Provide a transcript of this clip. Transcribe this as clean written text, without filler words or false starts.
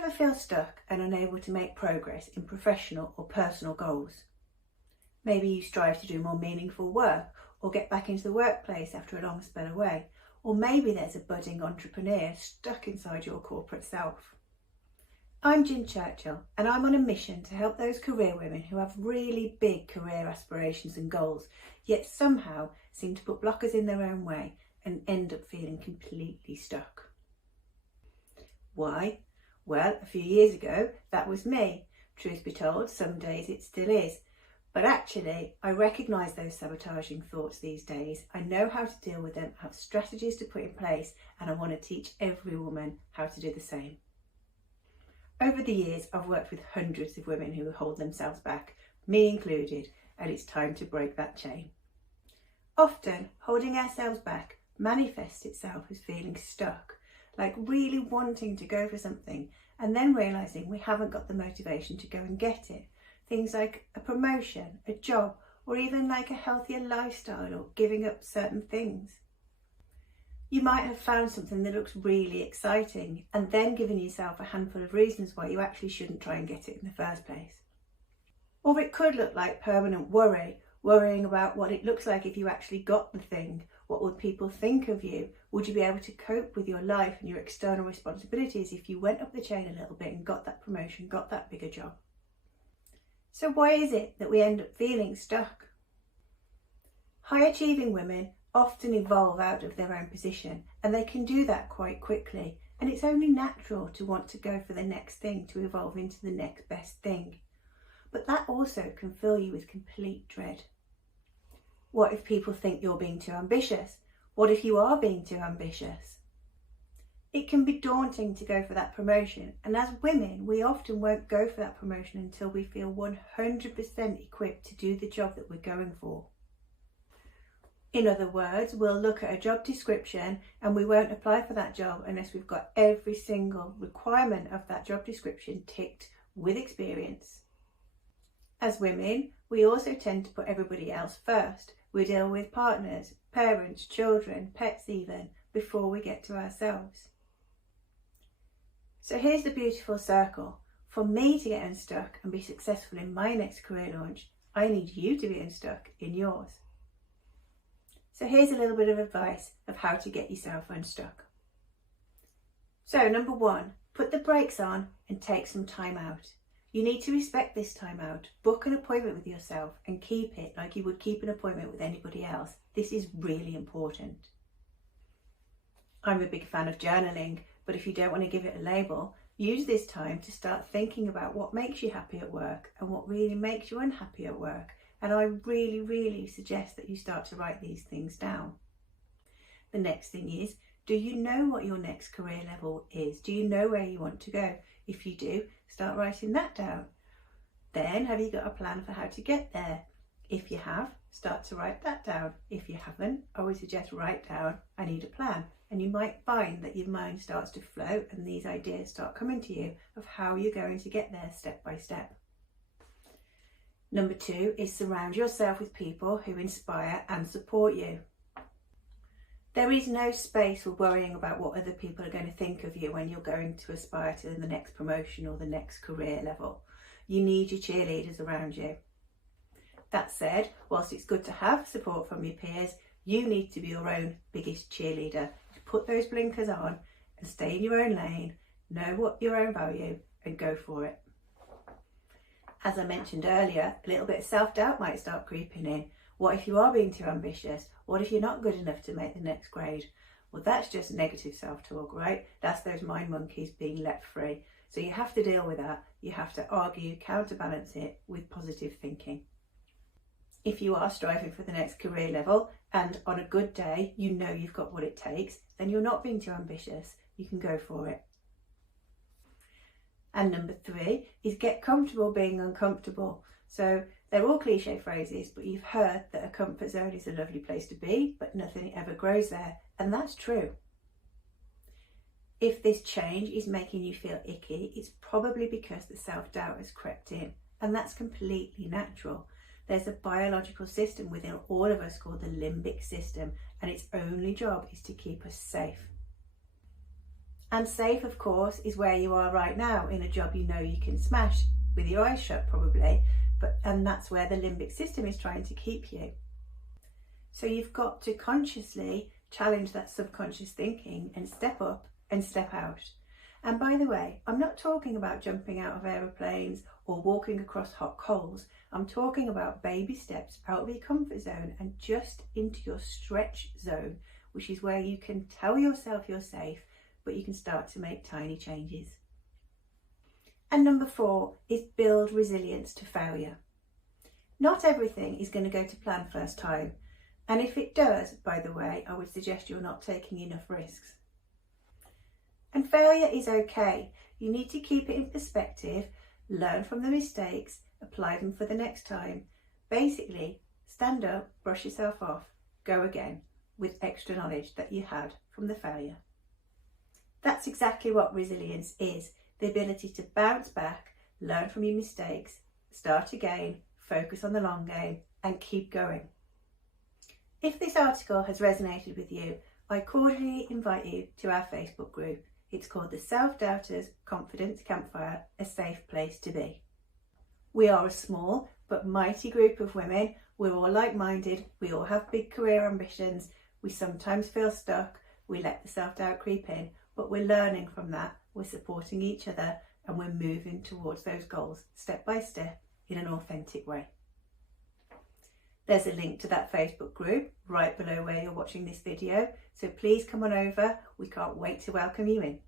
ever feel stuck and unable to make progress in professional or personal goals? Maybe you strive to do more meaningful work or get back into the workplace after a long spell away. Or maybe there's a budding entrepreneur stuck inside your corporate self. I'm Churchill, and I'm on a mission to help those career women who have really big career aspirations and goals, yet somehow seem to put blockers in their own way and end up feeling completely stuck. Why? Well, a few years ago, that was me. Truth be told, some days it still is. But actually, I recognise those sabotaging thoughts these days. I know how to deal with them, have strategies to put in place, and I want to teach every woman how to do the same. Over the years, I've worked with hundreds of women who hold themselves back, me included, and it's time to break that chain. Often, holding ourselves back manifests itself as feeling stuck, like really wanting to go for something and then realising we haven't got the motivation to go and get it. Things like a promotion, a job, or even like a healthier lifestyle or giving up certain things. You might have found something that looks really exciting and then given yourself a handful of reasons why you actually shouldn't try and get it in the first place. Or it could look like permanent worry, worrying about what it looks like if you actually got the thing. What would people think of you? Would you be able to cope with your life and your external responsibilities if you went up the chain a little bit and got that promotion, got that bigger job? So why is it that we end up feeling stuck? High achieving women often evolve out of their own position, and they can do that quite quickly, and it's only natural to want to go for the next thing, to evolve into the next best thing. But that also can fill you with complete dread. What if people think you're being too ambitious? What if you are being too ambitious? It can be daunting to go for that promotion, and as women we often won't go for that promotion until we feel 100% equipped to do the job that we're going for. In other words, we'll look at a job description and we won't apply for that job unless we've got every single requirement of that job description ticked with experience. As women, we also tend to put everybody else first. We deal with partners, parents, children, pets even, before we get to ourselves. So here's the beautiful circle. For me to get unstuck and be successful in my next career launch, I need you to be unstuck in yours. So here's a little bit of advice of how to get yourself unstuck. So number 1, put the brakes on and take some time out. You need to respect this time out. Book an appointment with yourself and keep it like you would keep an appointment with anybody else. This is really important. I'm a big fan of journaling, but if you don't want to give it a label, use this time to start thinking about what makes you happy at work and what really makes you unhappy at work. And I really suggest that you start to write these things down. The next thing is, do you know what your next career level is? Do you know where you want to go? If you do, start writing that down. Then, have you got a plan for how to get there? If you have, start to write that down. If you haven't, I would suggest write down, I need a plan. And you might find that your mind starts to flow and these ideas start coming to you of how you're going to get there step by step. Number 2 is surround yourself with people who inspire and support you. There is no space for worrying about what other people are going to think of you when you're going to aspire to the next promotion or the next career level. You need your cheerleaders around you. That said, whilst it's good to have support from your peers, you need to be your own biggest cheerleader. Put those blinkers on and stay in your own lane, know what your own value and go for it. As I mentioned earlier, a little bit of self-doubt might start creeping in. What if you are being too ambitious? What if you're not good enough to make the next grade? Well, that's just negative self-talk, right? That's those mind monkeys being let free. So you have to deal with that. You have to argue, counterbalance it with positive thinking. If you are striving for the next career level and on a good day you know you've got what it takes, then you're not being too ambitious. You can go for it. And number 3 is get comfortable being uncomfortable. So they're all cliche phrases, but you've heard that a comfort zone is a lovely place to be, but nothing ever grows there. And that's true. If this change is making you feel icky, it's probably because the self-doubt has crept in, and that's completely natural. There's a biological system within all of us called the limbic system, and its only job is to keep us safe. And safe, of course, is where you are right now, in a job you know you can smash with your eyes shut probably, and that's where the limbic system is trying to keep you. So you've got to consciously challenge that subconscious thinking and step up and step out. And by the way, I'm not talking about jumping out of aeroplanes or walking across hot coals. I'm talking about baby steps out of your comfort zone and just into your stretch zone, which is where you can tell yourself you're safe, but you can start to make tiny changes. And number 4 is build resilience to failure. Not everything is going to go to plan first time. And if it does, by the way, I would suggest you're not taking enough risks. And failure is okay. You need to keep it in perspective, learn from the mistakes, apply them for the next time. Basically, stand up, brush yourself off, go again, with extra knowledge that you had from the failure. That's exactly what resilience is, the ability to bounce back, learn from your mistakes, start again, focus on the long game, and keep going. If this article has resonated with you, I cordially invite you to our Facebook group. It's called the Self-Doubters Confidence Campfire, a safe place to be. We are a small but mighty group of women. We're all like-minded, we all have big career ambitions, we sometimes feel stuck, we let the self-doubt creep in, but we're learning from that, we're supporting each other, and we're moving towards those goals step by step in an authentic way. There's a link to that Facebook group right below where you're watching this video, so please come on over. We can't wait to welcome you in.